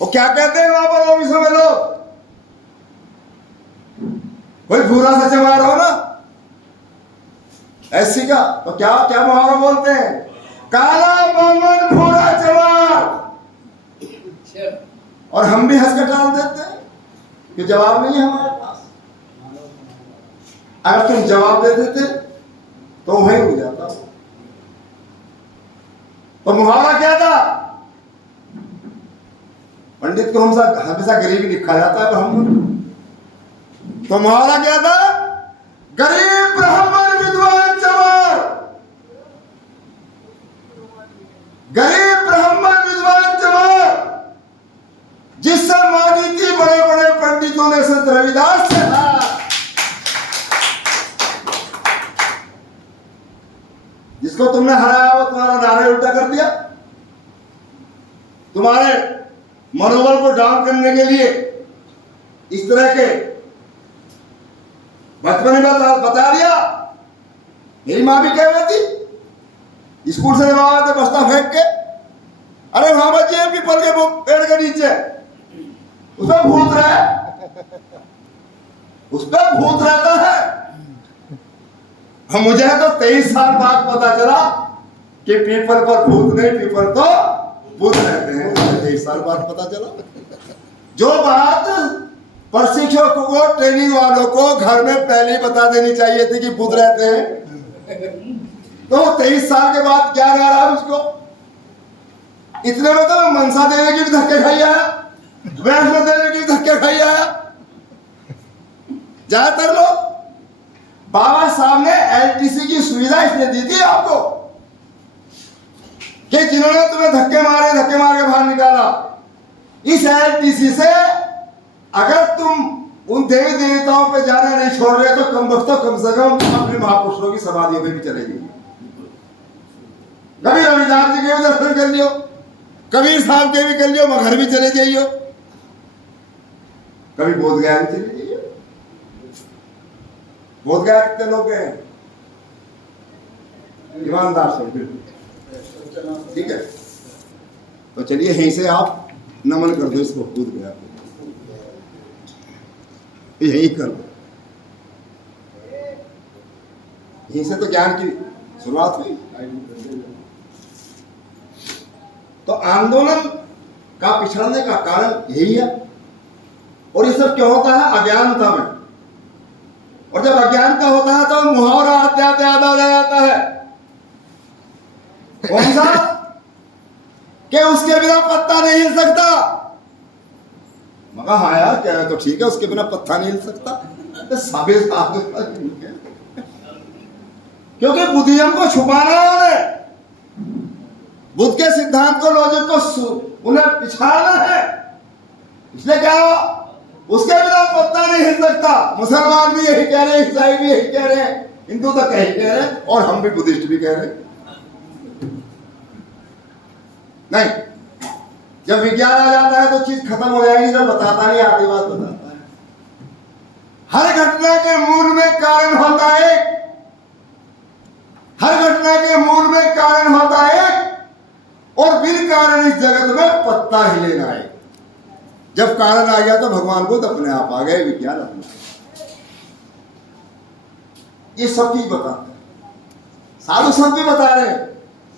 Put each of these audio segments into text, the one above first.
वो क्या कहते हैं वहां पर ऑफिसों में लोग? कोई भूरा सा चमार हो ना ऐसी का, तो क्या क्या मुहावरा बोलते हैं? काला बामन भूरा चमार। और हम भी हंस कर टाल देते हैं कि जवाब नहीं है हमारे पास। अगर तुम जवाब दे देते तो वही हो जाता। तो मुहावरा क्या था? पंडित को हमेशा गरीबी लिखा जाता है, पर हम तो मुहावरा क्या था? गरीब ब्राह्मण विद्वान चमार। गरीब ब्राह्मण विद्वान चमार जिससे मानी थी बड़े बड़े पंडितों ने संत रविदास से। जिसको तुमने हराया वो तुम्हारा नारे उल्टा कर दिया। तुम्हारे मनोबल को डाउन करने के लिए इस तरह के बचपन में बता दिया। मेरी माँ भी कह रही थी स्कूल से जब आए थे बस्ता फेंक के, अरे वहां बच्चे पीपल के पेड़ के नीचे उसमें भूत रहे, उसमें भूत रहता है। हम मुझे तो 23 साल बाद पता चला कि पीपल पर भूत नहीं, पीपल तो भूत रहते हैं। 23 साल बाद पता चला। जो बात प्रशिक्षकों को, ट्रेनिंग वालों को घर में पहले ही बता देनी चाहिए थी कि भूत रहते हैं, तो 23 साल के बाद क्या रह रहा है उसको? इतने में तो मनसा देवी की भी धक्के खाई आया, वैष्णो देवी की भी धक्के खाई आया। ज्यादातर लोग बाबा साहब ने एलटीसी की सुविधा इसलिए दी थी आपको कि जिन्होंने तुम्हें धक्के मार के बाहर निकाला, इस एलटीसी से अगर तुम उन देवी देवताओं पे जाना नहीं छोड़ रहे तो कम से कम अपने महापुरुषों की समाधियों पे भी चले जाइए। कभी रविदास जी के भी दर्शन कर लियो, कबीर साहब के भी कर लियो, मगर भी चले जाइयो, कभी बोध गया भी चले जाइए। बोध गया कितने लोग गए? ईमानदार से बिल्कुल ठीक है। तो चलिए यहीं से आप नमन कर दो इसको, बोध गया यही कर दो। यहीं से तो ज्ञान की शुरुआत हुई। तो आंदोलन का पिछड़ने का कारण यही है। और ये सब क्यों होता है? अज्ञानता में। और जब अज्ञानता होता है तो मुहावरा आते आते याद आ जाता है। कौन सा? कि उसके बिना पत्ता नहीं हिल सकता। मगर हाँ यार, क्या है तो ठीक है, उसके बिना पत्ता नहीं हिल सकता। क्योंकि बुद्धिज्म को छुपाना है उन्हें, बुद्ध के सिद्धांत को, लॉजिक को उन्हें पिछाड़ना है। इसलिए क्या हो, उसके बिना पत्ता नहीं हिल सकता। मुसलमान भी यही कह रहे हैं, ईसाई भी यही कह रहे हैं, हिंदू तो कहीं कह रहे हैं, और हम भी बुद्धिस्ट भी कह रहे हैं। नहीं, जब विज्ञान आ जाता है तो चीज खत्म हो जाएगी। जब बताता नहीं, आधी बात बताता है। हर घटना के मूल में कारण होता है, हर घटना के मूल में कारण होता है, और बिन कारण इस जगत में पत्ता हिले ना आए। जब कारण आ गया तो भगवान खुद अपने आप आ गए, विज्ञान अपने। ये सब चीज बताते हैं, साधु संत भी बता रहे हैं।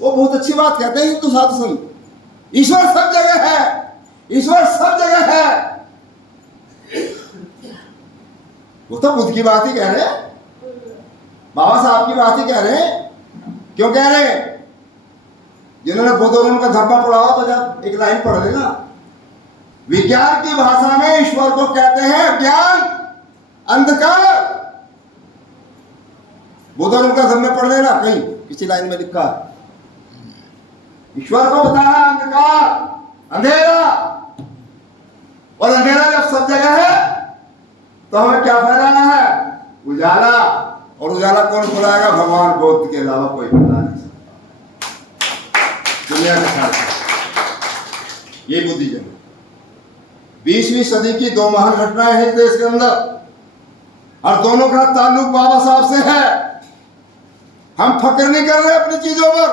वो बहुत अच्छी बात कहते हैं हिंदू साधु संत, ईश्वर सब जगह है, ईश्वर सब जगह है। वो तो बुद्ध की बात ही कह रहे हैं, बाबा साहब की बात ही कह रहे हैं। क्यों कह रहे हैं? जिन्होंने बुद्ध और उनका धब्बा पढ़ा हो तो जब एक लाइन पढ़ लेना। विज्ञान की भाषा में ईश्वर को कहते हैं ज्ञान अंधकार। बुद्ध और उनका धब्बा पढ़ लेना, कहीं किसी लाइन में लिखा है। ईश्वर को बताया है अंधकार, अंधेरा। और अंधेरा जब सब जगह है तो हमें क्या फैलाना है? उजाला। और उजाला कौन फैलाएगा? भगवान बुद्ध के अलावा कोई फैला नहीं सकता दुनिया के साथ। ये बुद्धिज्म 20वीं सदी की दो महान घटनाएं हैं देश के अंदर, और दोनों का ताल्लुक बाबा साहब से है। हम फक्र नहीं कर रहे अपनी चीजों पर।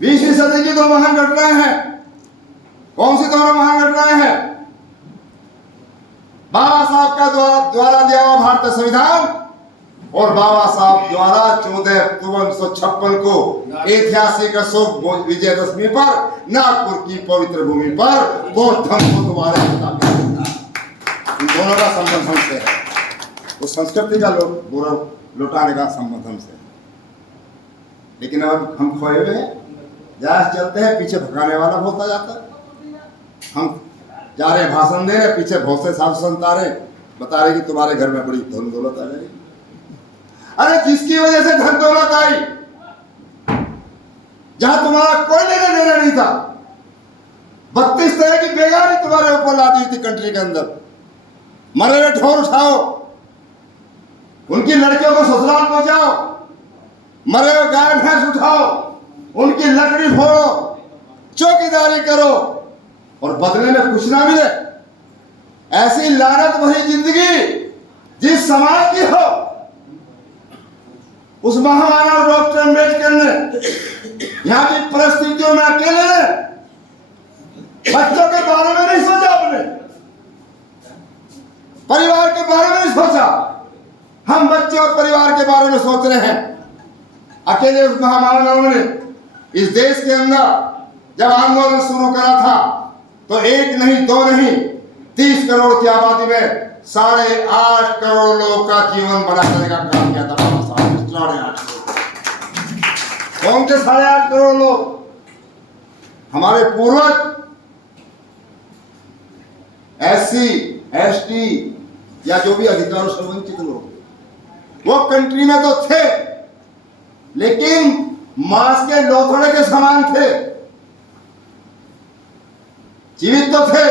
20वीं सदी की दो महान घटनाएं हैं। कौन सी दोनों महान घटनाएं हैं? बाबा साहब का द्वारा दिया हुआ भारतीय संविधान और बाबा साहब द्वारा 14 अक्टूबर 1956 को ऐतिहासिक अशोक विजयदशमी पर नागपुर की पवित्र भूमि पर बौद्ध धर्म को दोबारा इन दोनों का संबंध हमसे है। वो संस्कृति का गौरव लौटाने का संबंध हमसे है। लेकिन अब हम खोए हुए हैं, जहाज चलते हैं, पीछे भगाने वाला होता जाता है। हम जा रहे भाषण दे रहे, पीछे बहुत से साधु संत आ रहे, बता रहे कि तुम्हारे घर में बड़ी धन दौलत आ जाएगी। अरे जिसकी वजह से धन दौलत आई, जहां तुम्हारा कोई लेना देना नहीं था, 32 तरह की बेगारी तुम्हारे ऊपर ला दी थी कंट्री के अंदर। मरे हुए ढोर उठाओ, उनकी लड़कियों को ससुराल पहुंचाओ, मरे हुए गाय भैंस उठाओ, उनकी लकड़ी फोड़ो, चौकीदारी करो और बदले में कुछ ना मिले। ऐसी लानत भरी जिंदगी जिस समाज की हो, उस महामानव डॉक्टर अम्बेडकर ने यहाँ की परिस्थितियों में अकेले ने बच्चों के बारे में नहीं सोचा, अपने परिवार के बारे में नहीं सोचा। हम बच्चे और परिवार के बारे में सोच रहे हैं। अकेले उस महामानव ने इस देश के अंदर जब आंदोलन शुरू करा था तो 1 नहीं 2 नहीं 30 करोड़ की आबादी में 8.5 करोड़ लोगों का जीवन बनाने का काम किया था बाबा साहब ने। 8.5 करोड़। कौन के 8.5 करोड़ लोग? हमारे पूर्वज SC ST या जो भी अधिकारों से वंचित लोग वो कंट्री में तो थे, लेकिन मांस के लोथड़े के समान थे। जीवित तो थे,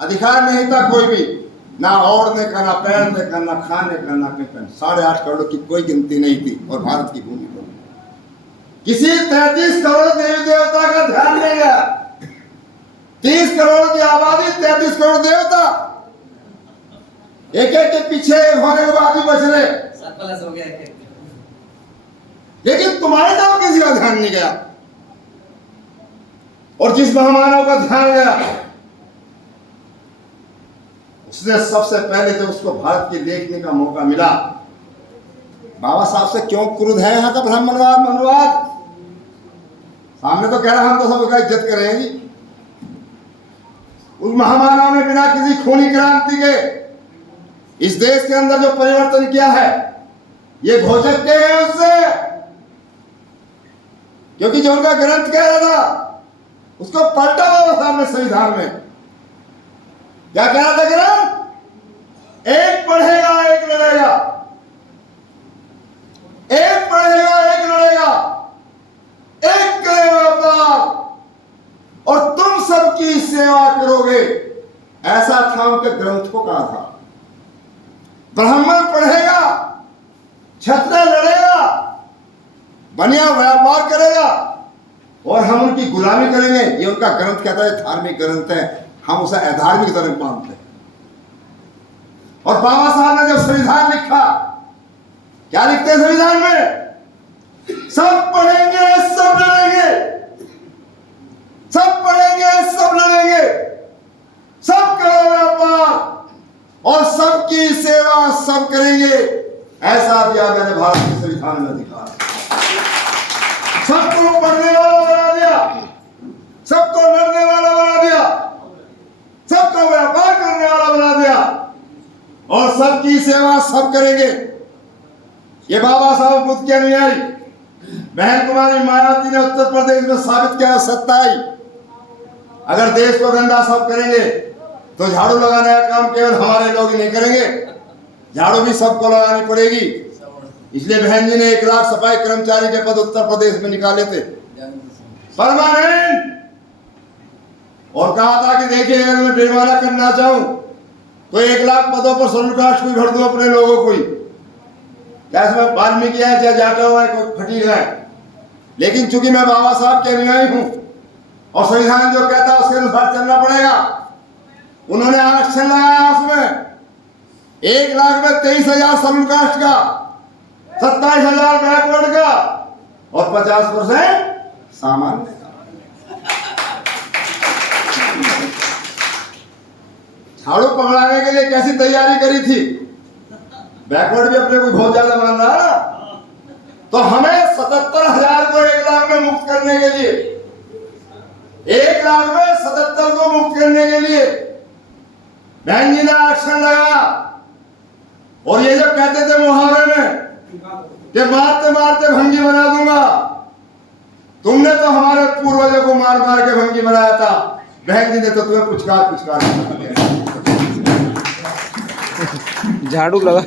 अधिकार नहीं था कोई भी, ना ओढ़ने का, ना पहनने का, ना खाने का, ना पीने। 8.5 करोड़ की कोई गिनती नहीं थी। और भारत की भूमि पर किसी 33 करोड़ देवी देवता का ध्यान नहीं गया। 30 करोड़ की आबादी, 33 करोड़ देवता, एक एक के पीछे होने के बाद भी बच रहे, हो गया एक। लेकिन तुम्हारे तरफ किसी का ध्यान नहीं गया। और जिस महामानव का ध्यान गया, उसने सबसे पहले जब उसको भारत की देखने का मौका मिला, बाबा साहब से क्यों क्रोध है यहाँ का ब्राह्मणवाद मनुवाद? सामने तो कह रहा हम तो सबका इज्जत करें जी। उस महामानव ने बिना किसी खूनी क्रांति के इस देश के अंदर जो परिवर्तन किया है, ये घोषक के हैं उससे। क्योंकि जो उनका ग्रंथ कह रहा था उसको पलटा बाबा साहब ने संविधान में। क्या कह रहा था ग्रंथ? एक पढ़ेगा एक लड़ेगा, एक पढ़ेगा एक लड़ेगा, एक करेगा व्यापार और तुम सबकी सेवा करोगे। ऐसा था उनके ग्रंथ को कहा था। ब्राह्मण पढ़ेगा, क्षत्रिय लड़ेगा, बनिया व्यापार करेगा और हम उनकी गुलामी करेंगे। ये उनका ग्रंथ कहता है, धार्मिक ग्रंथ है, हम उसे अधार्मिक ग्रंथ मानते हैं। और बाबा साहब ने जब संविधान लिखा, क्या लिखते हैं संविधान में? सब पढ़ेंगे सब लड़ेंगे, सब पढ़ेंगे सब लड़ेंगे, सब करो व्यापार और सबकी सेवा सब करेंगे। ऐसा दिया मैंने भारत के संविधान में अधिकार। सबको पढ़ने वाला बना दिया, सबको लड़ने वाला बना दिया, सबको व्यापार करने वाला बना दिया और सबकी सेवा सब करेंगे। ये बाबा साहब बुद्ध के अनुयायी बहन कुमारी मायावती ने उत्तर प्रदेश में साबित किया सत्ता आई। अगर देश को गंदा सब करेंगे तो झाड़ू लगाने का काम केवल हमारे लोग नहीं करेंगे, झाड़ू भी सबको लगानी पड़ेगी। इसलिए बहन जी ने 1 लाख सफाई कर्मचारी के पद उत्तर प्रदेश में निकाले थे परमानेंट। और कहा था कि देखिए अगर मैं बेईमाना करना चाहूं तो 1 लाख पदों पर शेड्यूल कास्ट को भर दूं अपने लोगों को ही। क्या इसमें वाल्मीकि है चाहे जाटा हुआ है, कोई फटीक है। लेकिन चूंकि मैं बाबा साहब के अनुयायी हूं और संविधान जो कहता है उसके अनुसार चलना पड़ेगा, उन्होंने आरक्षण लगाया उसमें 1 लाख में 23,000 शेड्यूल कास्ट का, 27,000 बैकवर्ड का और 50% सामान्य का। झाड़ू पकड़ाने के लिए कैसी तैयारी करी थी। बैकवर्ड भी अपने को बहुत ज्यादा मान रहा है ना। तो हमें 77,000 को 1 लाख में मुक्त करने के लिए, 1 लाख में 77 को मुक्त करने के लिए बहन जी ने एक्शन लगाया। और ये जो कहते थे मुहावरे में कि मारते मारते भंगी बना दूंगा, तुमने तो हमारे पूर्वजों को मार मार के भंगी बनाया था, बहन जी ने तो तुम्हें पुचकार पुचकार झाड़ू लगा।